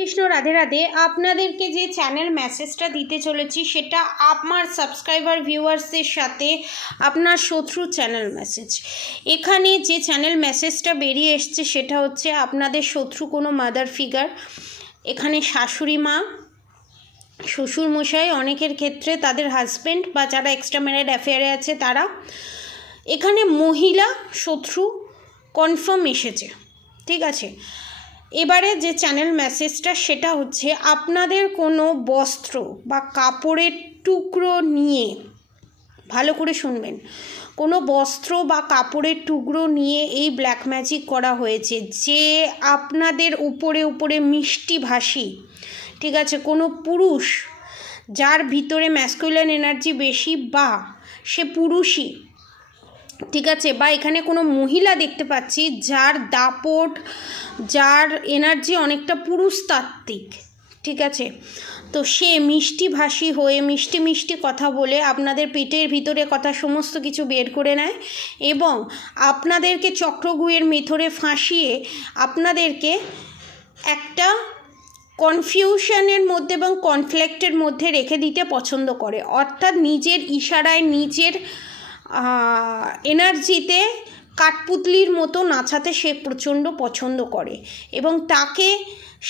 কৃষ্ণ, রাধে রাধে। আপনাদেরকে যে চ্যানেল মেসেজটা দিতে চলেছি সেটা আমার সাবস্ক্রাইবার ভিউয়ার্সদের সাথে আপনার শত্রু চ্যানেল মেসেজ। এখানে যে চ্যানেল মেসেজটা বেরিয়ে এসছে সেটা হচ্ছে আপনাদের শত্রু কোনো মাদার ফিগার। এখানে শাশুড়ি মা, শ্বশুরমশাই, অনেকের ক্ষেত্রে তাদের হাজব্যান্ড বা যারা এক্সট্রা ম্যারিড অ্যাফেয়ারে আছে তারা। এখানে মহিলা শত্রু কনফার্ম এসেছে, ঠিক আছে। এবারে যে চ্যানেল মেসেজটা সেটা হচ্ছে আপনাদের কোনো বস্ত্র বা কাপড়ের টুকরো নিয়ে, ভালো করে শুনবেন, কোনো বস্ত্র বা কাপড়ের টুকরো নিয়ে এই ব্ল্যাক ম্যাজিক করা হয়েছে যে আপনাদের উপরে মিষ্টি ভাষী, ঠিক আছে, কোনো পুরুষ যার ভিতরে ম্যাসকুলিন এনার্জি বেশি বা সে পুরুষই, ঠিক আছে, বা এখানে কোনো মহিলা দেখতে পাচ্ছি যার দাপট, যার এনার্জি অনেকটা পুরুষতাত্ত্বিক, ঠিক আছে। তো সে মিষ্টি ভাষী হয়ে মিষ্টি কথা বলে আপনাদের পেটের ভিতরে কথা সমস্ত কিছু বের করে নেয় এবং আপনাদেরকে চক্রগুয়ের মেথরে ফাঁসিয়ে আপনাদেরকে একটা কনফিউশনের মধ্যে এবং কনফ্লিক্টের মধ্যে রেখে দিতে পছন্দ করে। অর্থাৎ নিজের ইশারায়, নিজের এনার্জিতে কাঠপুতলির মতো নাচাতে সে প্রচণ্ড পছন্দ করে এবং তাকে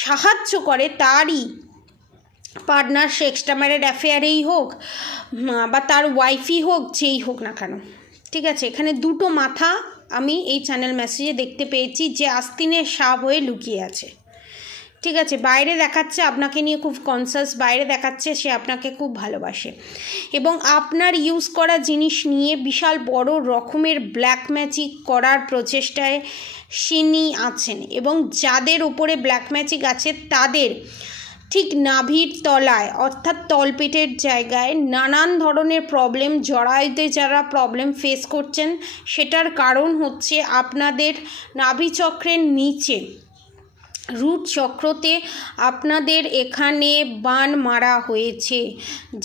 সাহায্য করে তারই পার্টনার, সে এক্সট্রা ম্যারিড অ্যাফেয়ারেই হোক বা তার ওয়াইফই হোক, যেই হোক না কেন, ঠিক আছে। এখানে দুটো মাথা আমি এই চ্যানেল মেসেজে দেখতে পেয়েছি যে আস্তিনের সাপ হয়ে লুকিয়ে আছে, ঠিক আছে। বাইরে দেখাচ্ছে আপনাকে নিয়ে খুব কনসাস, বাইরে দেখাচ্ছে সে আপনাকে খুব ভালোবাসে এবং আপনার ইউজ করা জিনিস নিয়ে বিশাল বড় রকমের ব্ল্যাক ম্যাজিক করার প্রচেষ্টায় তিনি আছেন এবং যাদের উপরে ব্ল্যাক ম্যাজিক আছে তাদের ঠিক নাভির তলায়, অর্থাৎ তলপেটের জায়গায় নানান ধরনের প্রবলেম, জরায়ুতে যারা প্রবলেম ফেস করছেন সেটার কারণ হচ্ছে আপনাদের নাভিচক্রের নিচে রুট চক্রতে আপনাদের এখানে বান মারা হয়েছে,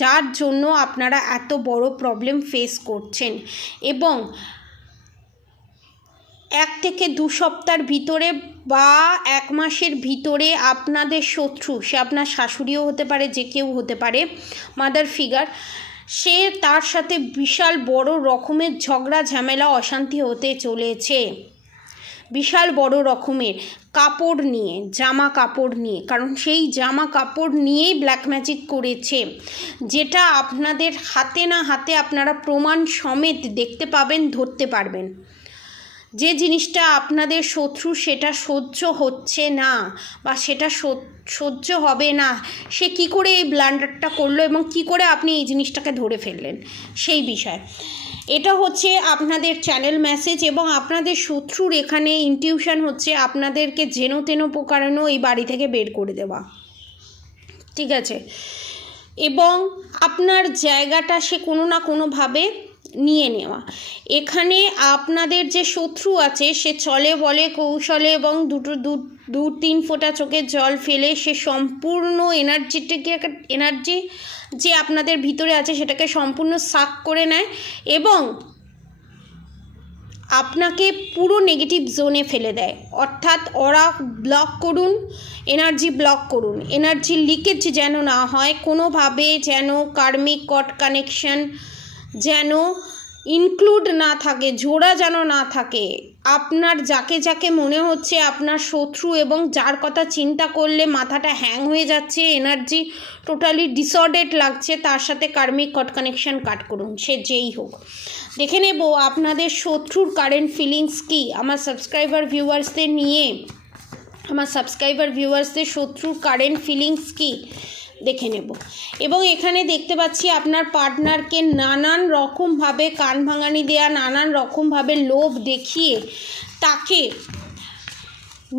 যার জন্য আপনারা এত বড় প্রবলেম ফেস করছেন এবং 1 থেকে 2 সপ্তাহের ভিতরে বা 1 মাসের ভিতরে আপনাদের শত্রু, সে আপনার শাশুড়িও হতে পারে, যে কেউ হতে পারে, মাদার ফিগার, সে তার সাথে বিশাল বড় রকমের ঝগড়া ঝামেলা অশান্তি হতে চলেছে, বিশাল বড় রকমের কাপড় নিয়ে, জামা কাপড় নিয়ে, কারণ সেই জামা কাপড় নিয়েই ব্ল্যাক ম্যাজিক করেছে, যেটা আপনাদের হাতে না হাতে আপনারা প্রমাণ সমেত দেখতে পাবেন, ধরতে পারবেন। যে জিনিসটা আপনাদের শত্রু সেটা সহ্য হচ্ছে না বা সেটা সহ্য হবে না, সে কি করে এই ব্লান্ডারটা করলো এবং কি করে আপনি এই জিনিসটাকে ধরে ফেললেন, সেই বিষয়। এটা হচ্ছে আপনাদের চ্যানেল মেসেজ এবং আপনাদের শত্রুর এখানে ইনটিউশন হচ্ছে আপনাদেরকে যেন তেন প্রকারেণ এই বাড়ি থেকে বের করে দেওয়া, ঠিক আছে, এবং আপনার জায়গাটা সে কোনো না কোনোভাবে নিয়ে নেওয়া। এখানে আপনাদের যে শত্রু আছে সে চলে বলে কৌশলে এবং 2-3 ফোঁটা চোখের জল ফেলে সে সম্পূর্ণ এনার্জি যে আপনাদের ভিতরে আছে সেটাকে সম্পূর্ণ সাক করে নেয় এবং আপনাকে পুরো নেগেটিভ জোনে ফেলে দেয়। অর্থাৎ ওরা ব্লক করুন, এনার্জি ব্লক করুন, এনার্জি লিকেজ যেন না হয় কোনোভাবে, যেন কার্মিক কট কানেকশন যেন ইনক্লুড না থাকে, জোড়া যেন না থাকে। আপনার যাকে মনে হচ্ছে আপনার শত্রু এবং যার কথা চিন্তা করলে মাথাটা হ্যাং হয়ে যাচ্ছে, এনার্জি টোটালি ডিসঅর্ডার্ড লাগছে, তার সাথে কার্মিক কট কানেকশন কাট করুন, সে যেই হোক। দেখে নেব আপনাদের শত্রুর কারেন্ট ফিলিংস কী, আমার সাবস্ক্রাইবার ভিউয়ার্সদের নিয়ে, আমার সাবস্ক্রাইবার ভিউয়ার্সদের শত্রুর কারেন্ট ফিলিংস কী দেখে নেব। এবং এখানে দেখতে পাচ্ছি আপনার পার্টনারকে নানান রকমভাবে কান ভাঙানি দেয়া, নানান রকমভাবে লোভ দেখিয়ে তাকে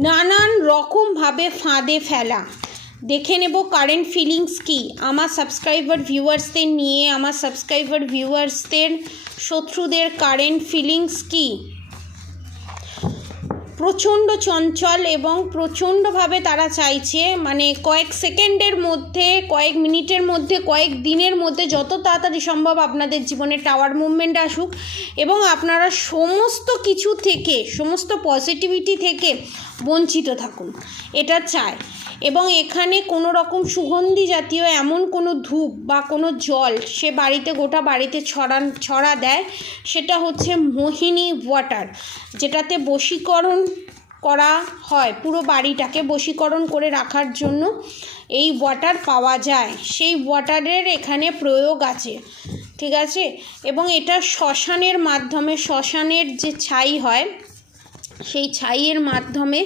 নানান রকমভাবে ফাঁদে ফেলা। দেখে নেব কারেন্ট ফিলিংস কী আমার সাবস্ক্রাইবার ভিউয়ার্সদের নিয়ে, আমার সাবস্ক্রাইবার ভিউয়ার্সদের শত্রুদের কারেন্ট ফিলিংস কী। প্রচণ্ড চঞ্চল এবং প্রচণ্ডভাবে তারা চাইছে, মানে কয়েক সেকেন্ডের মধ্যে, কয়েক মিনিটের মধ্যে, কয়েক দিনের মধ্যে যত তাড়াতাড়ি সম্ভব আপনাদের জীবনে টাওয়ার মুভমেন্ট আসুক এবং আপনারা সমস্ত কিছু থেকে, সমস্ত পজিটিভিটি থেকে বঞ্চিত থাকুন, এটা চায়। এবং এখানে কোনো রকম সুগন্ধি জাতীয় এমন কোনো ধূপ বা কোনো জল সে বাড়িতে, গোটা বাড়িতে ছড়া দেয়, সেটা হচ্ছে মোহিনী ওয়াটার, যেটাতে বশীকরণ করা হয়, পুরো বাড়িটাকে বশীকরণ করে রাখার জন্য এই ওয়াটার পাওয়া যায়। সেই ওয়াটারের এখানে প্রয়োগ আছে, ঠিক আছে। এবং এটা শ্মশানের মাধ্যমে, শ্মশানের যে ছাই হয় সেই ছাইয়ের মাধ্যমে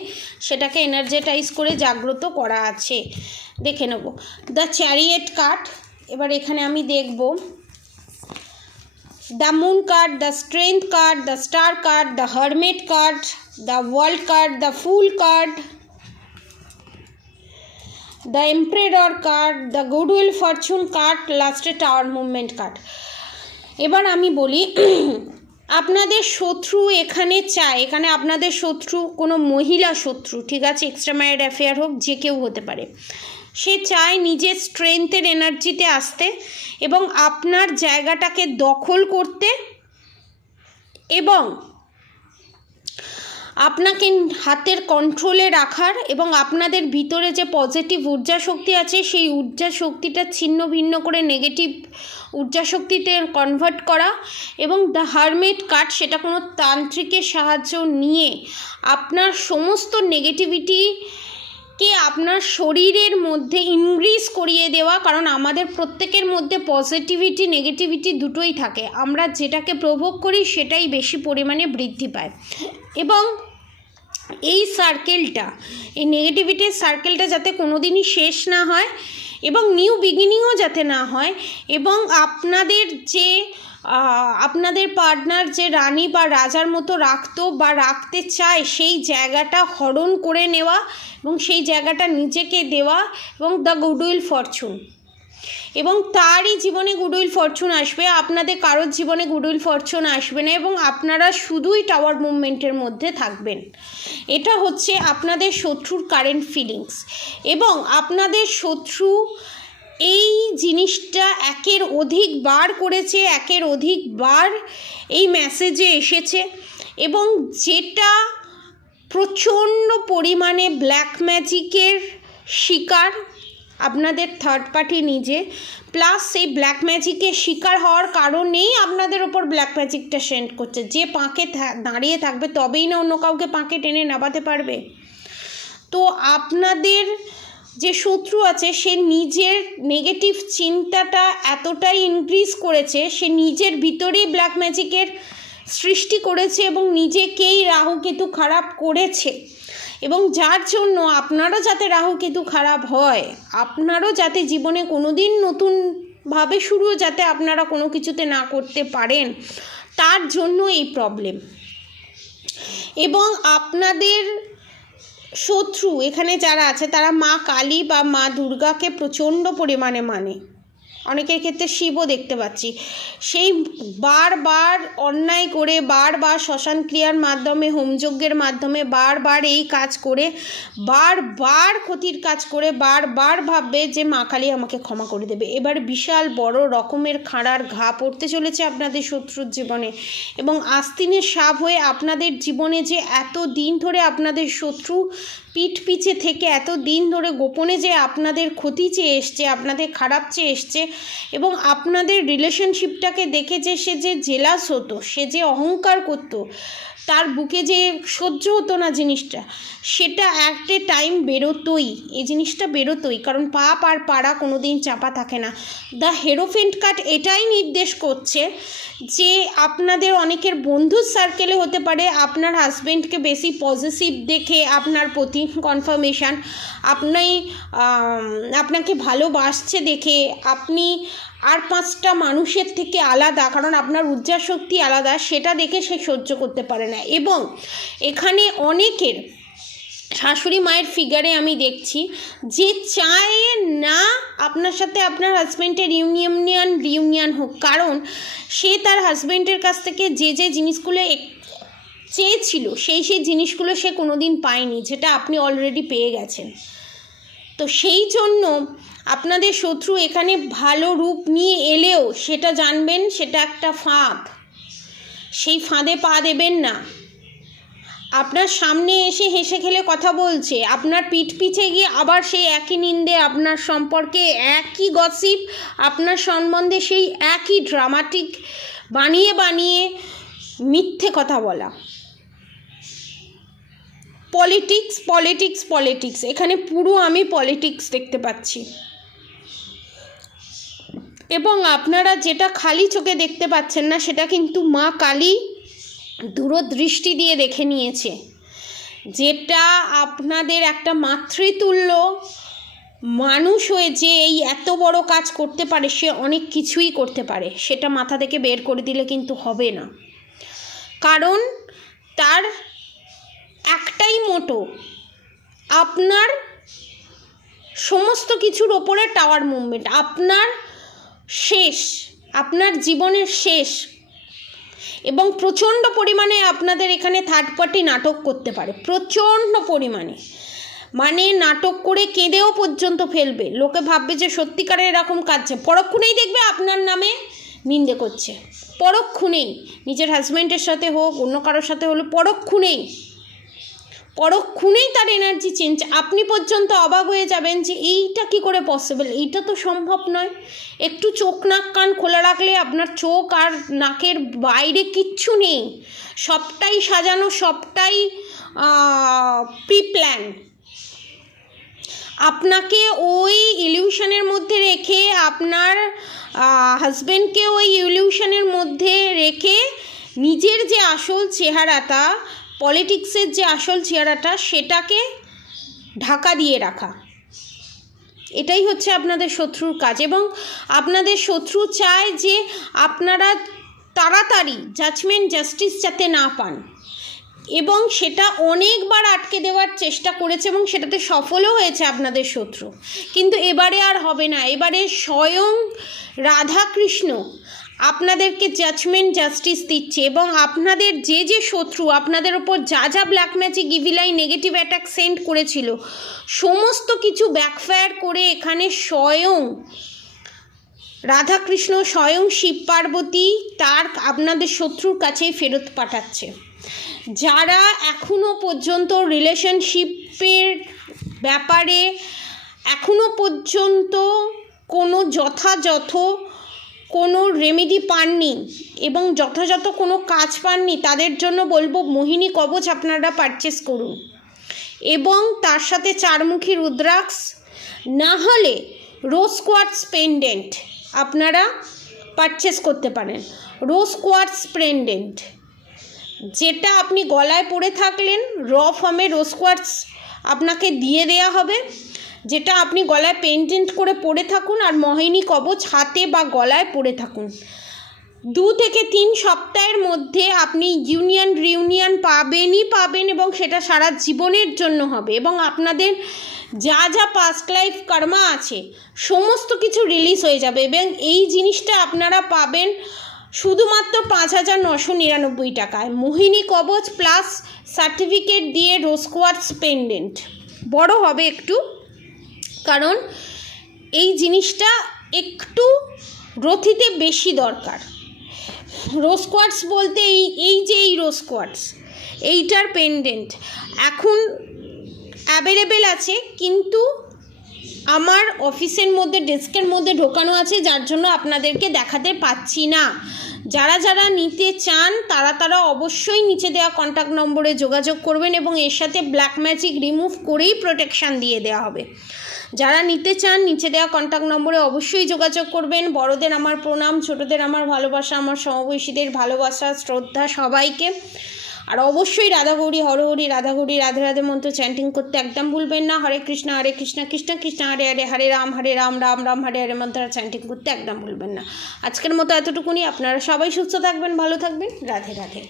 সেটাকে এনার্জেটাইজ করে জাগ্রত করা আছে। দেখে নেব দ্য চ্যারিয়েট কার্ড। এবার এখানে আমি দেখব the moon card, the strength card, the star card, the hermit card, the world card, the fool card, the emperor card, the goodwill Fortune card, লাস্টে টাওয়ার মুভমেন্ট কার্ড। এবার আমি বলি আপনাদের শত্রু এখানে চায়, এখানে আপনাদের শত্রু কোনো মহিলা শত্রু, ঠিক আছে, এক্সট্রা ম্যারিড অ্যাফেয়ার হোক, যে কেউ হতে পারে, সে চায় নিজের স্ট্রেংথের এনার্জিতে আসতে এবং আপনার জায়গাটাকে দখল করতে এবং আপনাকে হাতের কন্ট্রোলে রাখার এবং আপনাদের ভিতরে যে পজিটিভ ঊর্জা শক্তি আছে সেই ঊর্জা শক্তিটা ছিন্ন ভিন্ন করে নেগেটিভ ঊর্জা শক্তিতে কনভার্ট করা। এবং দ্য হারমেট কার্ড, সেটা কোনো তান্ত্রিকের সাহায্য নিয়ে আপনার সমস্ত নেগেটিভিটিকে আপনার শরীরের মধ্যে ইনক্রিজ করিয়ে দেওয়া। কারণ আমাদের প্রত্যেকের মধ্যে পজিটিভিটি নেগেটিভিটি দুটোই থাকে, আমরা যেটাকে প্রভোগ করি সেটাই বেশি পরিমাণে বৃদ্ধি পায়। এবং এই সার্কেলটা, এই নেগেটিভিটির সার্কেলটা যাতে কোনো দিনই শেষ না হয় এবং নিউ বিগিনিংও যাতে না হয়, এবং আপনাদের পার্টনার যে রানী বা রাজার মতো রাখতো বা রাখতে চায় সেই জায়গাটা হরণ করে নেওয়া এবং সেই জায়গাটা নিজেকে দেওয়া। এবং দ্য গুডউইল ফরচুন, এবং তারই জীবনে গুডউইল ফরচুন আসবে, আপনাদের কারোর জীবনে গুডউইল ফরচুন আসবে না এবং আপনারা শুধুই টাওয়ার মুভমেন্টের মধ্যে থাকবেন। এটা হচ্ছে আপনাদের শত্রুর কারেন্ট ফিলিংস। এবং আপনাদের শত্রু এই জিনিসটা একের অধিক বার করেছে, একের অধিক বার এই মেসেজে এসেছে, এবং যেটা প্রচণ্ড পরিমাণে ব্ল্যাক ম্যাজিকের শিকার আপনাদের থার্ড পার্টি নিজে, প্লাস সেই ব্ল্যাক ম্যাজিকের শিকার হওয়ার কারণেই আপনাদের ওপর ব্ল্যাক ম্যাজিকটা সেন্ড করছে। যে পাঁকে দাঁড়িয়ে থাকবে তবেই না অন্য কাউকে পাঁকে টেনে নামাতে পারবে। তো আপনাদের যে শত্রু আছে সে নিজের নেগেটিভ চিন্তাটা এতটাই ইনক্রিজ করেছে, সে নিজের ভিতরেই ব্ল্যাক ম্যাজিকের সৃষ্টি করেছে এবং নিজেকেই রাহু কেতু খারাপ করেছে। এবং যার জন্য আপনারও যাতে রাহু কেতু খারাপ হয়, আপনারও যাতে জীবনে কোনো দিন নতুনভাবে শুরুও যাতে আপনারা কোনো কিছুতে না করতে পারেন, তার জন্য এই প্রবলেম। এবং আপনাদের শত্রু এখানে যারা আছে তারা মা কালী বা মা দুর্গাকে প্রচণ্ড পরিমাণে মানে, অনেকের ক্ষেত্রে শিবও দেখতে পাচ্ছি। সেই বারবার অন্যায় করে, বারবার শ্মশান ক্রিয়ার মাধ্যমে, হোমযজ্ঞের মাধ্যমে বারবার এই কাজ করে, বারবার ক্ষতির কাজ করে, বারবার ভাববে যে মা কালী আমাকে ক্ষমা করে দেবে। এবার বিশাল বড় রকমের খাঁড়ার ঘা পড়তে চলেছে আপনাদের শত্রুর জীবনে। এবং আস্তিনের সাপ হয়ে আপনাদের জীবনে যে এত দিন ধরে আপনাদের শত্রু পিঠ পিছে থেকে এত দিন ধরে গোপনে যে আপনাদের ক্ষতি চেয়ে এসছে, আপনাদের খারাপ চেয়ে এসছে, এবং আপনাদের রিলেশনশিপটাকে দেখে যে সে যে জেলাস হতো, সে যে অহংকার করতো, তার বুকে যে সহ্য হতো না জিনিসটা, সেটা একটা টাইম বেরোতোই, এই জিনিসটা বেরোতোই। কারণ পাপ আর পাড়া কোনো দিন চাপা থাকে না। দ্য হেরোফেন্ট কার্ড এটাই নির্দেশ করছে যে আপনাদের অনেকের বন্ধুর সার্কেলে হতে পারে আপনার হাজব্যান্ডকে বেশি পজিটিভ দেখে আপনার প্রতি কনফার্মেশান, আপনাকে ভালোবাসছে দেখে আপনি আর 5টা মানুষের থেকে আলাদা, কারণ আপনার ঊর্জা শক্তি আলাদা, সেটা দেখে সে সহ্য করতে পারে না। এবং এখানে অনেকের শাশুড়ি মায়ের ফিগারে আমি দেখছি যে চায় না আপনার সাথে আপনার হাজব্যান্ডের রিউনিয়ন হোক, কারণ সে তার হাজব্যান্ডের কাছ থেকে যে জিনিসগুলো চেয়েছিল সেই জিনিসগুলো সে কোনো দিন পায়নি, যেটা আপনি অলরেডি পেয়ে গেছেন। তো সেই জন্য আপনাদের শত্রু এখানে ভালো রূপ নিয়ে এলেও সেটা জানবেন সেটা একটা ফাঁদ, সেই ফাঁদে পা দেবেন না। আপনার সামনে এসে হেসে খেলে কথা বলছে, আপনার পিঠ পিছে গিয়ে আবার সেই একই নিন্দে, আপনার সম্পর্কে একই গসিপ, আপনার সম্বন্ধে সেই একই ড্রামাটিক বানিয়ে বানিয়ে মিথ্যে কথা বলা। পলিটিক্স পলিটিক্স পলিটিক্স, এখানে পুরো আমি পলিটিক্স দেখতে পাচ্ছি। এবং আপনারা যেটা খালি চোখে দেখতে পাচ্ছেন না, সেটা কিন্তু মা কালী দূরদৃষ্টি দিয়ে দেখে নিয়েছে। যেটা আপনাদের একটা মাতৃতুল্য মানুষ হয়ে যে এই এত বড় কাজ করতে পারে, সে অনেক কিছুই করতে পারে, সেটা মাথা থেকে বের করে দিলে কিন্তু হবে না। কারণ তার একটাই মোটো, আপনার সমস্ত কিছুর ওপরে টাওয়ার মুভমেন্ট, আপনার শেষ, আপনার জীবনের শেষ। এবং প্রচণ্ড পরিমাণে আপনাদের এখানে থার্ড পার্টি নাটক করতে পারে, প্রচণ্ড পরিমাণে, মানে নাটক করে কেঁদেও পর্যন্ত ফেলবে। লোকে ভাববে যে সত্যিকারের এরকম কাজছে, পরক্ষণেই দেখবে আপনার নামে নিন্দে করছে, পরক্ষণেই, নিজের হাজব্যান্ডের সাথে হোক, অন্য কারোর সাথে হলো, পরক্ষণেই তার এনার্জি চেঞ্জ। আপনি পর্যন্ত অবাক হয়ে যাবেন যে এইটা কি করে পসিবল, এইটা তো সম্ভব নয়। একটু চোখ নাক কান খোলা রাখলে আপনার চোখ আর নাকের বাইরে কিচ্ছু নেই, সবটাই সাজানো, সবটাই প্রি প্ল্যান। আপনাকে ওই ইলিউশনের মধ্যে রেখে, আপনার হাজব্যান্ডকে ওই ইলিউশনের মধ্যে রেখে নিজের যে আসল চেহারাটা, পলিটিক্সের যে আসল চেহারাটা, সেটাকে ঢাকা দিয়ে রাখা, এটাই হচ্ছে আপনাদের শত্রুর কাজ। এবং আপনাদের শত্রু চায় যে আপনারা তাড়াতাড়ি জাজমেন্ট, জাস্টিস যাতে না পান, এবং সেটা অনেকবার আটকে দেওয়ার চেষ্টা করেছে এবং সেটাতে সফলও হয়েছে আপনাদের শত্রু। কিন্তু এবারে আর হবে না, এবারে স্বয়ং রাধাকৃষ্ণ আপনাদেরকে জাজমেন্ট, জাস্টিস দিচ্ছে। এবং আপনাদের যে শত্রু আপনাদের ওপর যা black magic, evil eye, negative attack send করেছিল, সমস্ত কিছু ব্যাকফায়ার করে এখানে স্বয়ং রাধাকৃষ্ণ, স্বয়ং শিব পার্বতী তার আপনাদের শত্রুর কাছেই ফেরত পাঠাচ্ছে। যারা এখনও পর্যন্ত রিলেশনশিপের ব্যাপারে এখনও পর্যন্ত কোনো যথাযথ কোনো রেমেডি পাননি এবং যথাযথ কোনো কাজ পাননি, তাদের জন্য বলবো মোহিনী কবচ আপনারা পারচেস করুন। এবং তার সাথে চারমুখী রুদ্রাক্ষ, না হলে রোজ কোয়ার্টজ পেন্ডেন্ট আপনারা পারচেস করতে পারেন। রোজ কোয়ার্টজ পেন্ডেন্ট যেটা আপনি গলায় পরে থাকলেন, র ফর্মে রোজ কোয়ার্টজ আপনাকে দিয়ে দেয়া হবে, যেটা আপনি গলায় পেন্ডেন্ট করে পরে থাকুন, আর মোহিনী কবচ হাতে বা গলায় পরে থাকুন। 2 থেকে 3 সপ্তাহের মধ্যে আপনি রিউনিয়ন পাবেন এবং সেটা সারা জীবনের জন্য হবে। এবং আপনাদের যা পাস্ট লাইফ কর্মা আছে সমস্ত কিছু রিলিজ হয়ে যাবে। এবং এই জিনিসটা আপনারা পাবেন শুধুমাত্র 5,999 টাকায়, মোহিনী কবচ প্লাস সার্টিফিকেট দিয়ে রোজ কোয়ার্টজ পেন্ডেন্ট। বড় হবে একটু, কারণ এই জিনিসটা একটু রথিতে বেশি দরকার। রোজ কোয়ার্টজ বলতে এই রোজ কোয়ার্টজ, এইটার পেন্ডেন্ট এখন অ্যাভেলেবেল আছে, কিন্তু আমার অফিসের মধ্যে ডেস্কের মধ্যে ঢোকানো আছে, যার জন্য আপনাদেরকে দেখাতে পাচ্ছি না। যারা নিতে চান তারা অবশ্যই নিচে দেওয়া কন্ট্যাক্ট নম্বরে যোগাযোগ করবেন এবং এর সাথে ব্ল্যাক ম্যাজিক রিমুভ করেই প্রোটেকশান দিয়ে দেওয়া হবে। যারা নিতে চান নিচে দেওয়া কন্ট্যাক্ট নম্বরে অবশ্যই যোগাযোগ করবেন। বড়দের আমার প্রণাম, ছোটদের আমার ভালোবাসা, আমার সমবয়সীদের ভালোবাসা, শ্রদ্ধা সবাইকে। আর অবশ্যই রাধাগৌরী হরহরি, রাধাগৌরী রাধে রাধে মন্ত্র চ্যান্টিং করতে একদম ভুলবেন না। হরে কৃষ্ণ কৃষ্ণ কৃষ্ণ হরে হরে, হরে রাম রাম রাম হরে হরে মন্ত্র চ্যান্টিং করতে একদম ভুলবেন না। আজকের মতো এতটুকুনি। আপনারা সবাই সুস্থ থাকবেন, ভালো থাকবেন। রাধে রাধে।